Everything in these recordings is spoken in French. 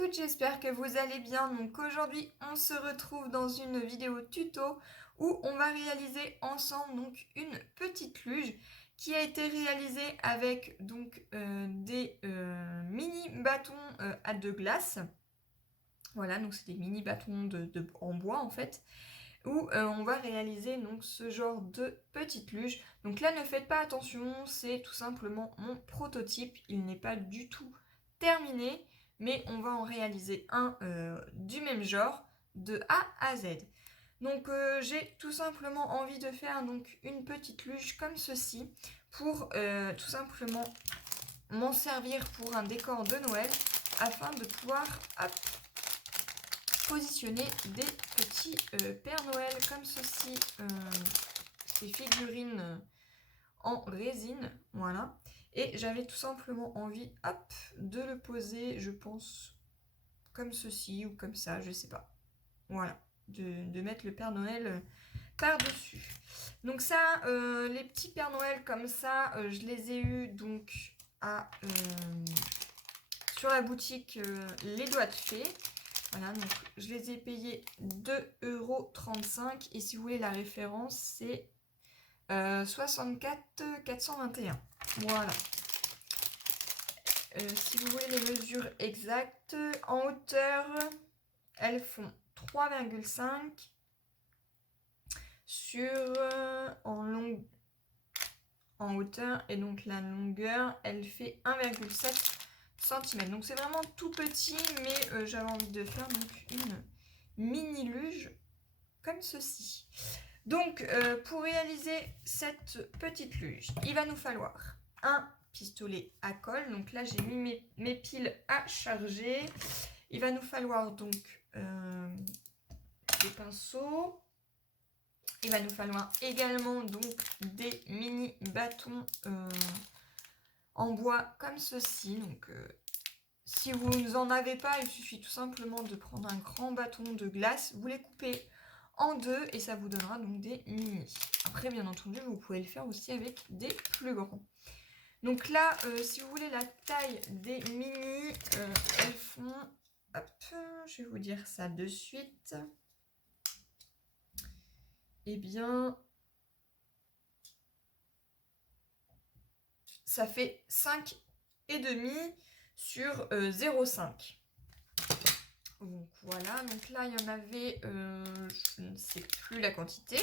toutes, j'espère que vous allez bien. Donc aujourd'hui, on se retrouve dans une vidéo tuto où on va réaliser ensemble donc une petite luge qui a été réalisée avec donc des mini bâtons à deux glaces. Voilà, donc c'est des mini bâtons en bois en fait, où on va réaliser donc ce genre de petite luge. Donc là, ne faites pas attention, c'est tout simplement mon prototype, il n'est pas du tout terminé, mais on va en réaliser un du même genre, de A à Z. Donc j'ai tout simplement envie de faire donc une petite luge comme ceci, pour tout simplement m'en servir pour un décor de Noël, afin de pouvoir positionner des petits Père Noël comme ceci, ces figurines en résine, voilà. Et j'avais tout simplement envie, de le poser, je pense, comme ceci ou comme ça, je sais pas. Voilà, de mettre le Père Noël par-dessus. Donc ça, les petits Père Noël comme ça, je les ai eus donc sur la boutique Les Doigts de Fée. Voilà, donc je les ai payés 2,35 € et si vous voulez la référence, c'est 64 421. Voilà. Si vous voulez les mesures exactes, en hauteur, elles font 3,5 sur en hauteur, et donc la longueur, elle fait 1,7 cm. Donc c'est vraiment tout petit, mais j'avais envie de faire donc une mini luge comme ceci. Donc pour réaliser cette petite luge, il va nous falloir un pistolet à colle. Donc là j'ai mis mes piles à charger. Il va nous falloir donc des pinceaux. Il va nous falloir également donc des mini bâtons en bois comme ceci. Donc si vous n'en avez pas, il suffit tout simplement de prendre un grand bâton de glace, vous les coupez en deux et ça vous donnera donc des mini. Après, bien entendu, vous pouvez le faire aussi avec des plus grands. Donc là, si vous voulez la taille des mini, elles font... Hop, je vais vous dire ça de suite. Eh bien, ça fait 5,5 sur 0,5. Donc voilà, donc là il y en avait, je ne sais plus la quantité,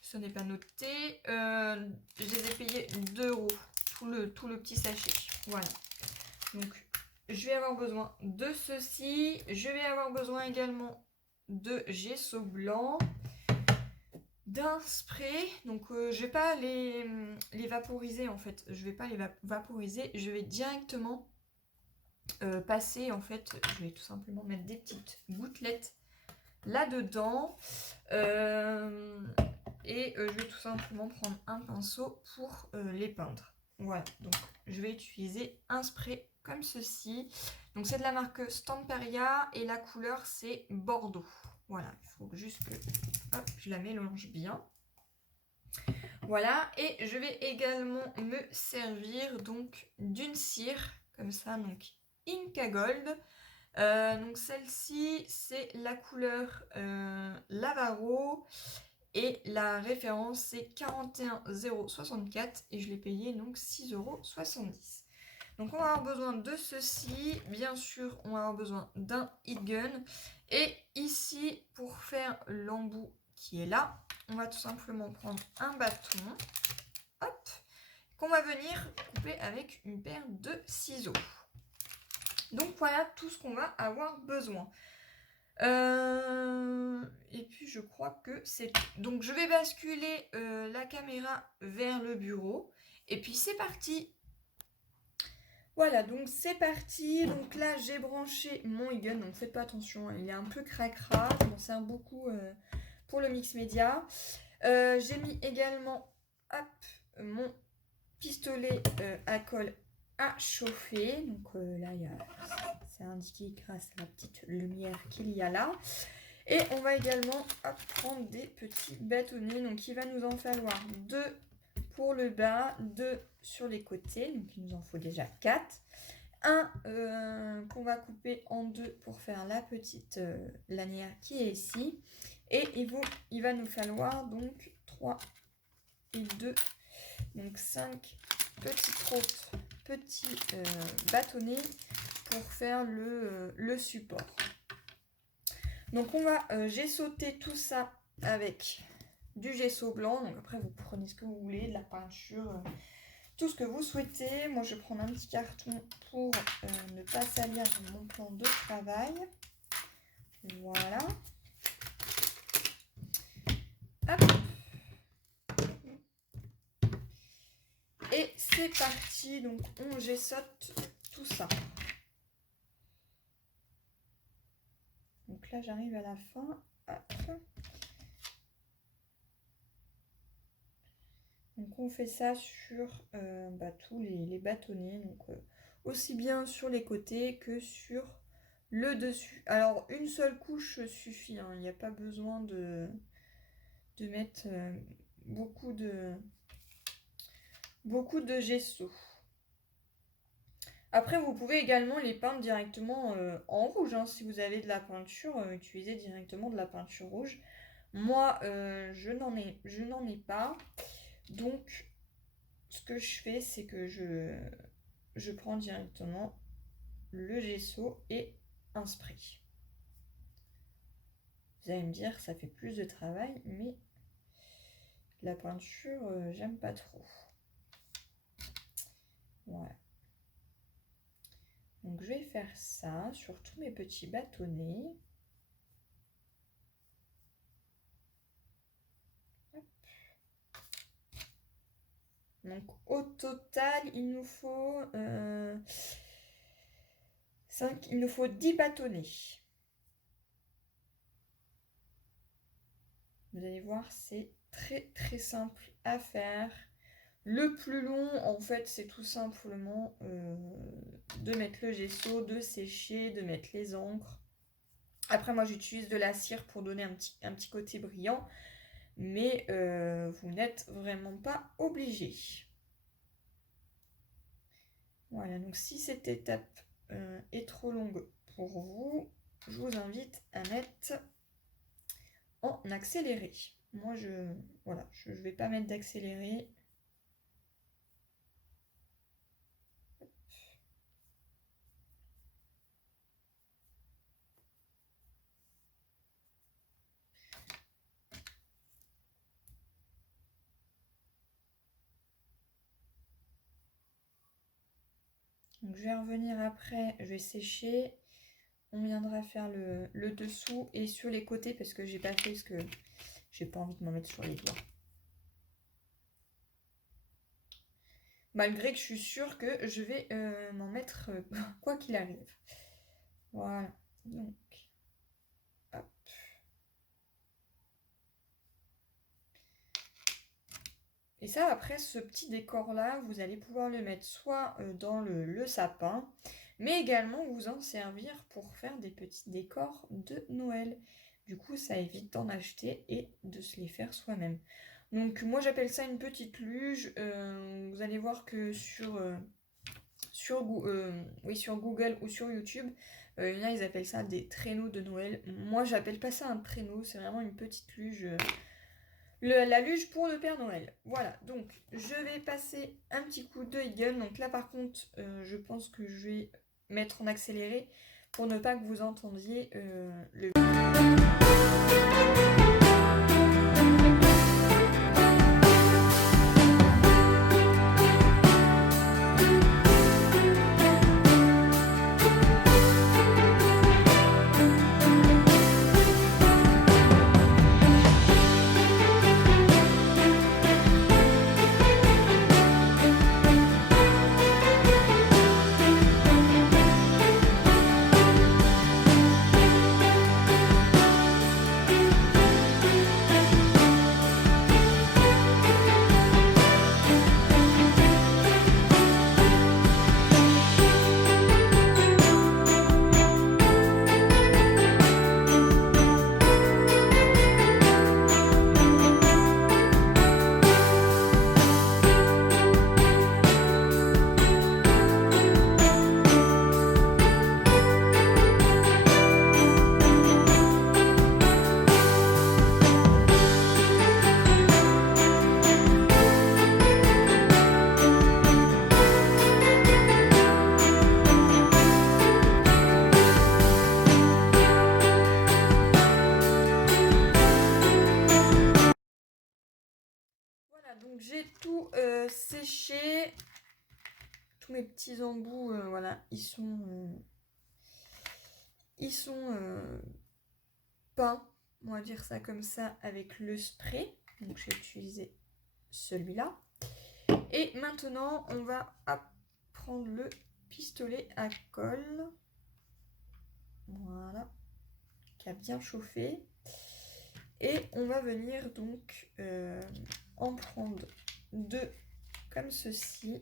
ce n'est pas noté, je les ai payés 2 €, tout le petit sachet, voilà. Donc je vais avoir besoin de ceci, je vais avoir besoin également de gesso blanc, d'un spray, donc je vais pas les vaporiser en fait, je vais pas les vaporiser, je vais directement passer en fait, je vais tout simplement mettre des petites gouttelettes là-dedans et je vais tout simplement prendre un pinceau pour les peindre. Voilà, donc je vais utiliser un spray comme ceci. Donc c'est de la marque Stamperia et la couleur c'est Bordeaux. Voilà, il faut juste que je la mélange bien. Voilà, et je vais également me servir donc d'une cire comme ça, donc Inca Gold. Donc celle-ci c'est la couleur Lavaro et la référence c'est 41064 et je l'ai payé donc 6,70 €. Donc on va avoir besoin de ceci, bien sûr on va avoir besoin d'un heat gun et ici pour faire l'embout qui est là, on va tout simplement prendre un bâton, hop, qu'on va venir couper avec une paire de ciseaux. Donc voilà tout ce qu'on va avoir besoin. Et puis je crois que c'est tout. Donc je vais basculer la caméra vers le bureau. Et puis c'est parti. Voilà, donc c'est parti. Donc là j'ai branché mon e-gun. Donc faites pas attention, il est un peu cracra. Je m'en sers beaucoup pour le mix média. J'ai mis également mon pistolet à colle à chauffer. Donc là, c'est indiqué grâce à la petite lumière qu'il y a là. Et on va également prendre des petits bâtonnets. Donc il va nous en falloir 2 pour le bas, 2 sur les côtés. Donc il nous en faut déjà 4. un qu'on va couper en deux pour faire la petite lanière qui est ici. Et il va nous falloir donc 3 et 2, donc 5 petits bâtonnets pour faire le support. Donc on va gessauter tout ça avec du gesso blanc. Donc après vous prenez ce que vous voulez, de la peinture, tout ce que vous souhaitez. Moi je vais prendre un petit carton pour ne pas salir mon plan de travail. Voilà. Hop. Et c'est parti, donc on gessote tout ça. Donc là j'arrive à la fin. Hop. Donc on fait ça sur tous les bâtonnets, donc aussi bien sur les côtés que sur le dessus. Alors une seule couche suffit, hein, il n'y a pas besoin de mettre beaucoup de gesso. Après vous pouvez également les peindre directement en rouge, hein, si vous avez de la peinture, utilisez directement de la peinture rouge. Moi je n'en ai pas. Donc, ce que je fais, c'est que je prends directement le gesso et un spray. Vous allez me dire, ça fait plus de travail, mais la peinture, j'aime pas trop. Voilà. Donc, je vais faire ça sur tous mes petits bâtonnets. Donc au total, il nous faut 10 bâtonnets. Vous allez voir, c'est très très simple à faire. Le plus long, en fait, c'est tout simplement de mettre le gesso, de sécher, de mettre les encres. Après, moi, j'utilise de la cire pour donner un petit côté brillant. Mais vous n'êtes vraiment pas obligé. Voilà, donc si cette étape est trop longue pour vous, je vous invite à mettre en accéléré. Moi, je ne vais pas mettre d'accéléré. Donc, je vais revenir après, je vais sécher. On viendra faire le dessous et sur les côtés parce que j'ai pas fait ce que j'ai pas envie de m'en mettre sur les doigts. Malgré que je suis sûre que je vais m'en mettre quoi qu'il arrive. Voilà. Donc, hop. Et ça, après, ce petit décor-là, vous allez pouvoir le mettre soit dans le sapin, mais également vous en servir pour faire des petits décors de Noël. Du coup, ça évite d'en acheter et de se les faire soi-même. Donc, moi, j'appelle ça une petite luge. Vous allez voir que sur Google ou sur YouTube, il y en a, ils appellent ça des traîneaux de Noël. Moi, j'appelle pas ça un traîneau, c'est vraiment une petite luge. La luge pour le Père Noël. Voilà, donc je vais passer un petit coup de heat gun. Donc là par contre, je pense que je vais mettre en accéléré pour ne pas que vous entendiez le... Donc j'ai tout séché. Tous mes petits embouts, voilà, ils sont peints, on va dire ça comme ça, avec le spray. Donc j'ai utilisé celui-là. Et maintenant, on va prendre le pistolet à colle. Voilà, qui a bien chauffé. Et on va venir donc en prendre deux comme ceci,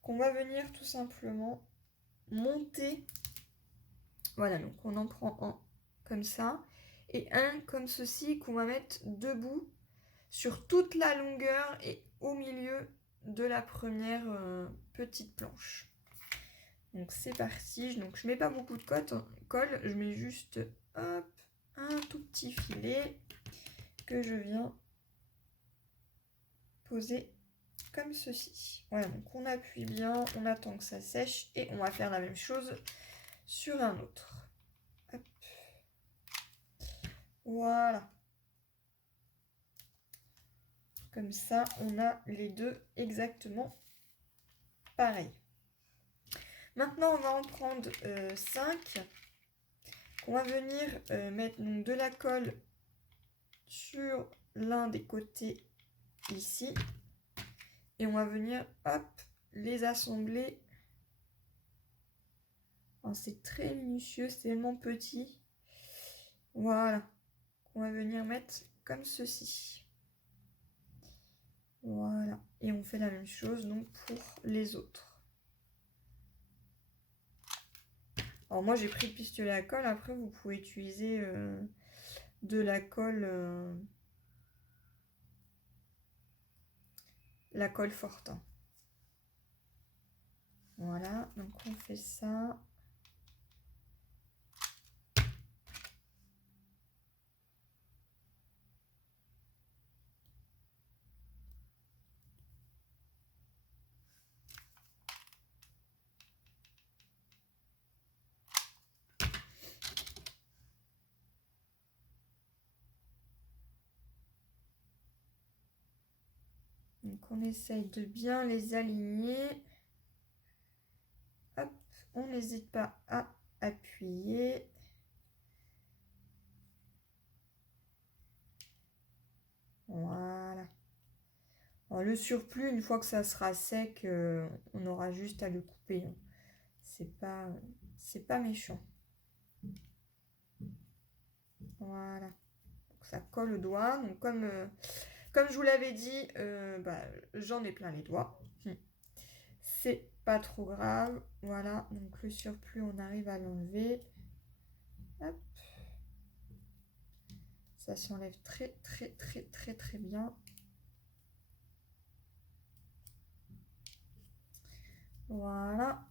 qu'on va venir tout simplement monter. Voilà, donc on en prend un comme ça et un comme ceci qu'on va mettre debout sur toute la longueur et au milieu de la première petite planche. Donc c'est parti. Donc je mets pas beaucoup de colle, je mets juste hop, un tout petit filet que je viens poser comme ceci. Voilà, donc on appuie bien, on attend que ça sèche et on va faire la même chose sur un autre. Hop. Voilà. Comme ça, on a les deux exactement pareil. Maintenant, on va en prendre 5. On va venir mettre donc, de la colle sur l'un des côtés ici. Et on va venir, hop, les assembler. C'est très minutieux, c'est tellement petit. Voilà. On va venir mettre comme ceci. Voilà. Et on fait la même chose donc pour les autres. Alors moi j'ai pris le pistolet à colle, après vous pouvez utiliser de la colle forte. Voilà, donc on fait ça. Donc on essaye de bien les aligner. Hop, on n'hésite pas à appuyer. Voilà. Alors, le surplus, une fois que ça sera sec, on aura juste à le couper. Hein. C'est pas méchant. Voilà. Donc, ça colle au doigt. Donc comme je vous l'avais dit, j'en ai plein les doigts. C'est pas trop grave. Voilà. Donc le surplus, on arrive à l'enlever. Hop. Ça s'enlève très bien. Voilà.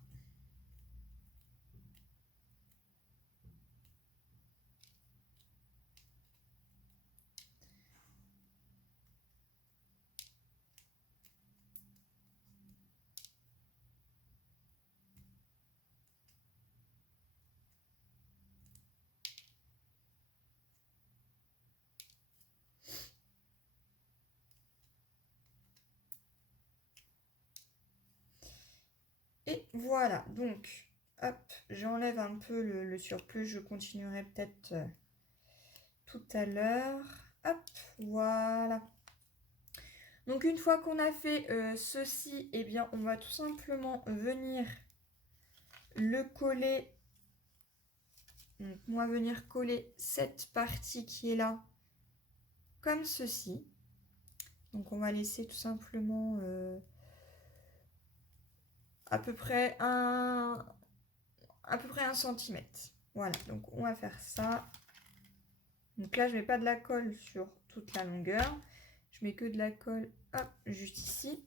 Et voilà, donc, hop, j'enlève un peu le surplus. Je continuerai peut-être tout à l'heure. Hop, voilà. Donc, une fois qu'on a fait ceci, eh bien, on va tout simplement venir le coller. Donc, on va venir coller cette partie qui est là, comme ceci. Donc, on va laisser tout simplement à peu près un centimètre. Voilà, donc on va faire ça. Donc là, je mets pas de la colle sur toute la longueur. Je mets que de la colle, hop, juste ici.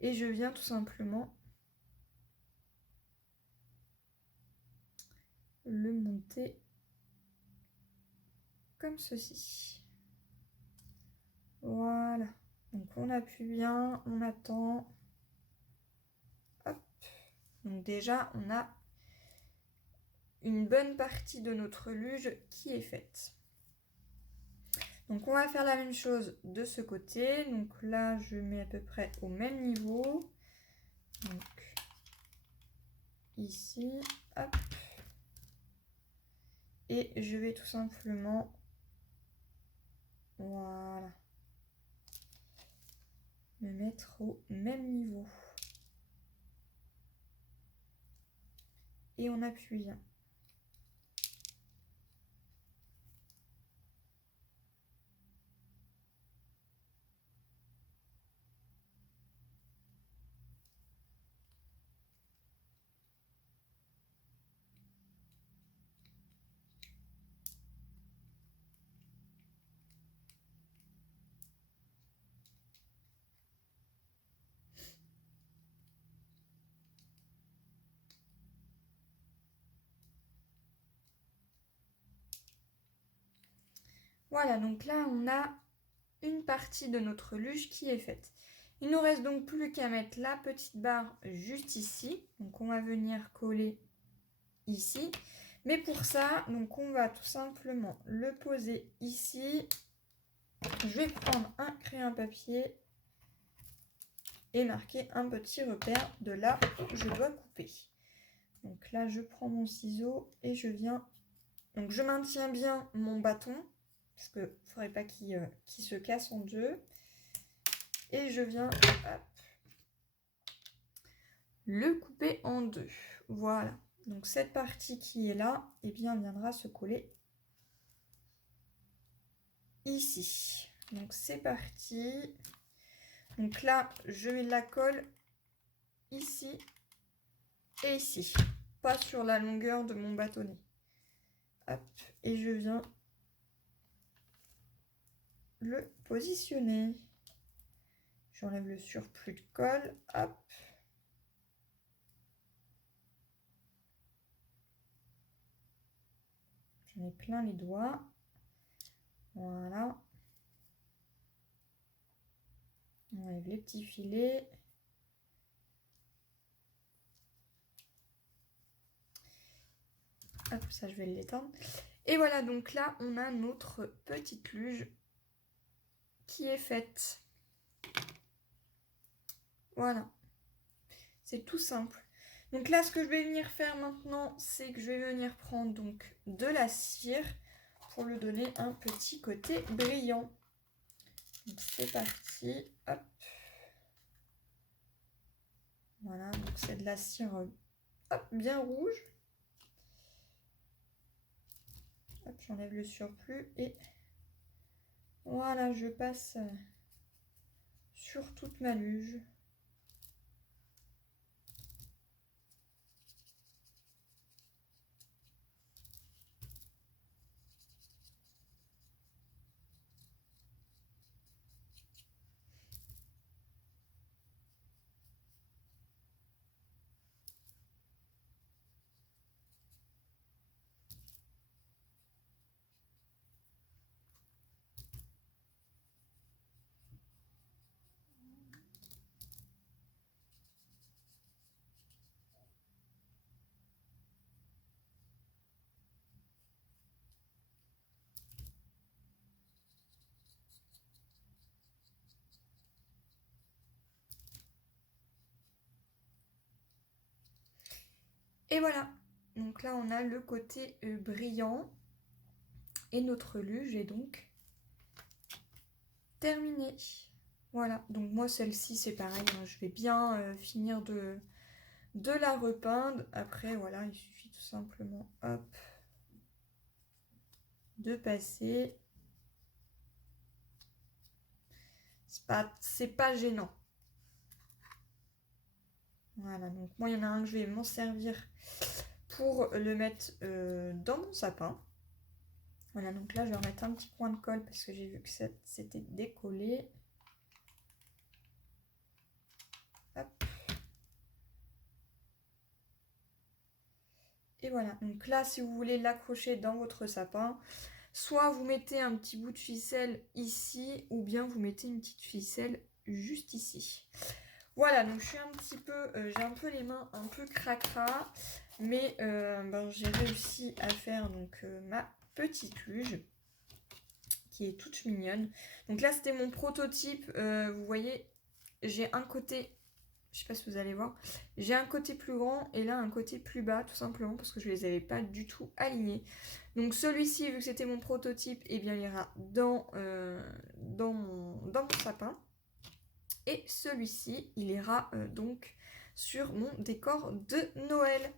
Et je viens tout simplement le monter comme ceci. Voilà. Donc on appuie bien, on attend. Hop. Donc déjà, on a une bonne partie de notre luge qui est faite. Donc on va faire la même chose de ce côté. Donc là, je mets à peu près au même niveau. Donc ici, hop. Et je vais tout simplement, voilà, me mettre au même niveau. Et on appuie. Voilà, donc là, on a une partie de notre luge qui est faite. Il nous reste donc plus qu'à mettre la petite barre juste ici. Donc on va venir coller ici. Mais pour ça, donc on va tout simplement le poser ici. Je vais prendre un crayon papier et marquer un petit repère de là où je dois couper. Donc là, je prends mon ciseau et je viens... Donc je maintiens bien mon bâton, parce qu'il ne faudrait pas qu'il se casse en deux. Et je viens hop, le couper en deux. Voilà. Donc cette partie qui est là, eh bien, viendra se coller ici. Donc c'est parti. Donc là, je mets de la colle ici et ici. Pas sur la longueur de mon bâtonnet. Hop, et je viens le positionner. J'enlève le surplus de colle. Hop. J'en ai plein les doigts. Voilà. On enlève les petits filets. Hop, ça je vais l'étendre. Et voilà, donc là, on a notre petite luge qui est faite. Voilà. C'est tout simple. Donc là, ce que je vais venir faire maintenant, c'est que je vais venir prendre donc de la cire pour lui donner un petit côté brillant. Donc c'est parti. Hop. Voilà, donc c'est de la cire hop, bien rouge. Hop, j'enlève le surplus et voilà, je passe sur toute ma luge. Et voilà, donc là on a le côté brillant et notre luge est donc terminée. Voilà, donc moi celle-ci c'est pareil, hein, je vais bien finir de la repeindre. Après voilà, il suffit tout simplement hop, de passer. C'est pas gênant. Voilà, donc moi il y en a un que je vais m'en servir pour le mettre dans mon sapin. Voilà, donc là je vais remettre un petit point de colle parce que j'ai vu que c'était décollé. Hop. Et voilà, donc là si vous voulez l'accrocher dans votre sapin, soit vous mettez un petit bout de ficelle ici, ou bien vous mettez une petite ficelle juste ici. Voilà, donc je suis un petit peu, j'ai un peu les mains un peu cracra, mais ben, j'ai réussi à faire donc ma petite luge qui est toute mignonne. Donc là, c'était mon prototype. Vous voyez, j'ai un côté, je sais pas si vous allez voir, j'ai un côté plus grand et là un côté plus bas, tout simplement parce que je les avais pas du tout alignés. Donc celui-ci, vu que c'était mon prototype, eh bien il ira dans mon sapin. Et celui-ci, il ira donc sur mon décor de Noël.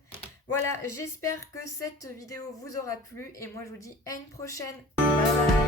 Voilà, j'espère que cette vidéo vous aura plu et moi je vous dis à une prochaine. Bye bye.